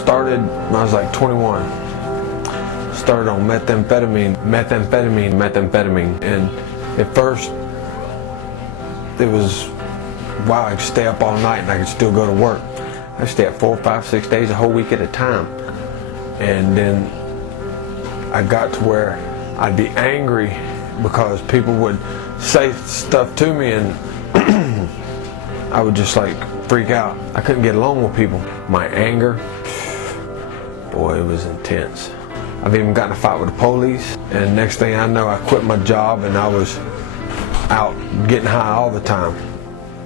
Started when I was like 21. Started on methamphetamine. And at first, it was, wow, I could stay up all night and I could still go to work. I could stay up 4, 5, 6 days, a whole week at a time. And then I got to where I'd be angry because people would say stuff to me and I would just like freak out. I couldn't get along with people. My anger, boy, it was intense. I've even gotten in a fight with the police, and next thing I know, I quit my job and I was out getting high all the time.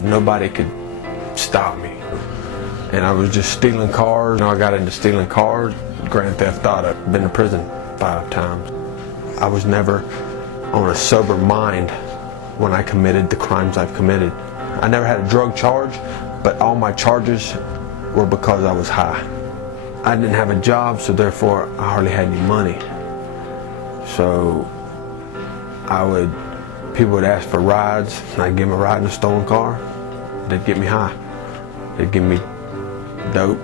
Nobody could stop me. And I was just stealing cars. I got into stealing cars, grand theft auto. I've been to prison 5 times. I was never on a sober mind when I committed the crimes I've committed. I never had a drug charge, but all my charges were because I was high. I didn't have a job, so therefore I hardly had any money. So people would ask for rides, and I'd give them a ride in a stolen car. They'd get me high. They'd give me dope,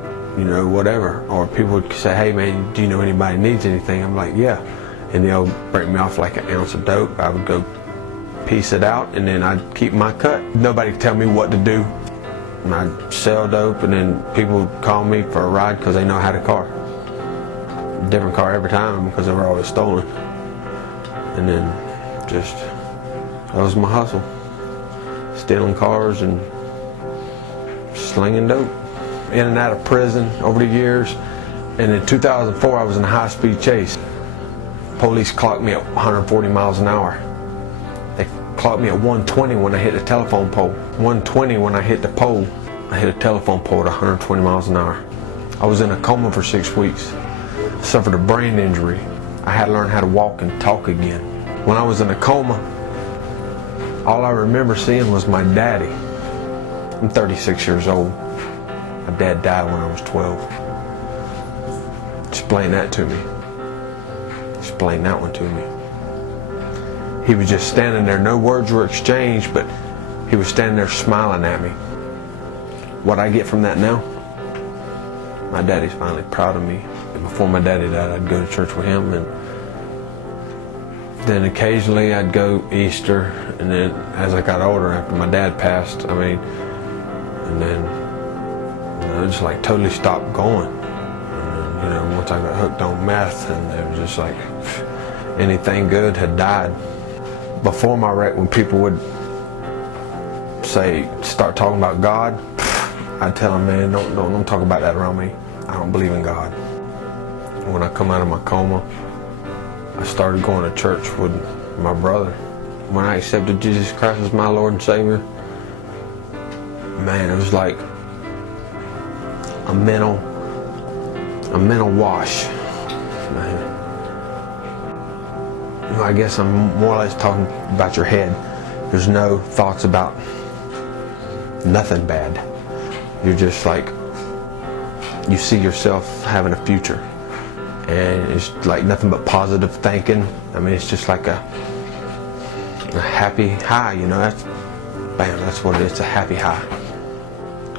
whatever. Or people would say, hey man, do you know anybody needs anything? I'm like, yeah. And they'll break me off like an ounce of dope. I would go piece it out, and then I'd keep my cut. Nobody could tell me what to do. And I'd sell dope, and then people would call me for a ride because they know I had a car. Different car every time because they were always stolen. And then that was my hustle. Stealing cars and slinging dope. In and out of prison over the years. And in 2004 I was in a high-speed chase. Police clocked me at 140 miles an hour. They clocked me at 120 when I hit the telephone pole. 120 when I hit the pole. I hit a telephone pole at 120 miles an hour. I was in a coma for 6 weeks. I suffered a brain injury. I had to learn how to walk and talk again. When I was in a coma, all I remember seeing was my daddy. I'm 36 years old. My dad died when I was 12. Explain that to me. Explain that one to me. He was just standing there. No words were exchanged, but he was standing there smiling at me. What I get from that now, my daddy's finally proud of me. Before my daddy died, I'd go to church with him, and then occasionally I'd go Easter, and then as I got older, after my dad passed, and then I just like totally stopped going. And then, once I got hooked on meth, and it was just like anything good had died. Before my wreck, when people would start talking about God, I'd tell them, man, don't talk about that around me. I don't believe in God. When I come out of my coma, I started going to church with my brother. When I accepted Jesus Christ as my Lord and Savior, man, it was like a mental wash, man. I guess I'm more or less talking about your head. There's no thoughts about nothing bad. You're just like, you see yourself having a future, and it's like nothing but positive thinking. I mean, it's just like a happy high, that's what it is, it's a happy high.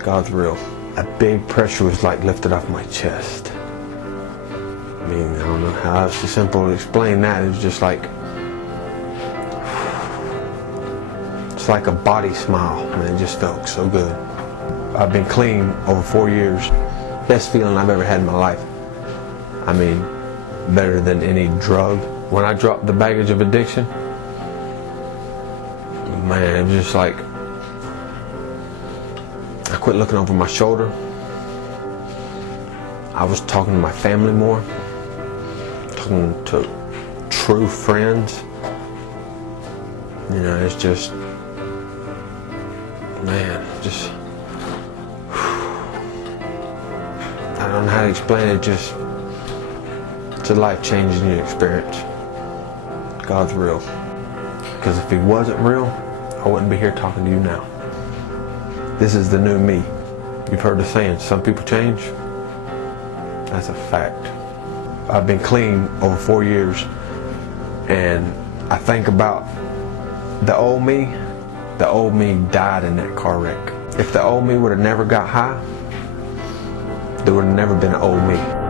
God's real. A big pressure was like lifted off my chest. I mean, I don't know how else to simply explain that. It was just like, it's like a body smile, man. It just felt so good. I've been clean over 4 years. Best feeling I've ever had in my life. I mean, better than any drug. When I dropped the baggage of addiction, man, it was just like, I quit looking over my shoulder. I was talking to my family more, talking to true friends. It's just, man, just, I don't know how to explain it, it's a life-changing experience. God's real. Because if He wasn't real, I wouldn't be here talking to you now. This is the new me. You've heard the saying, some people change. That's a fact. I've been clean over 4 years, and I think about the old me died in that car wreck. If the old me would have never got high, there would have never been an old me.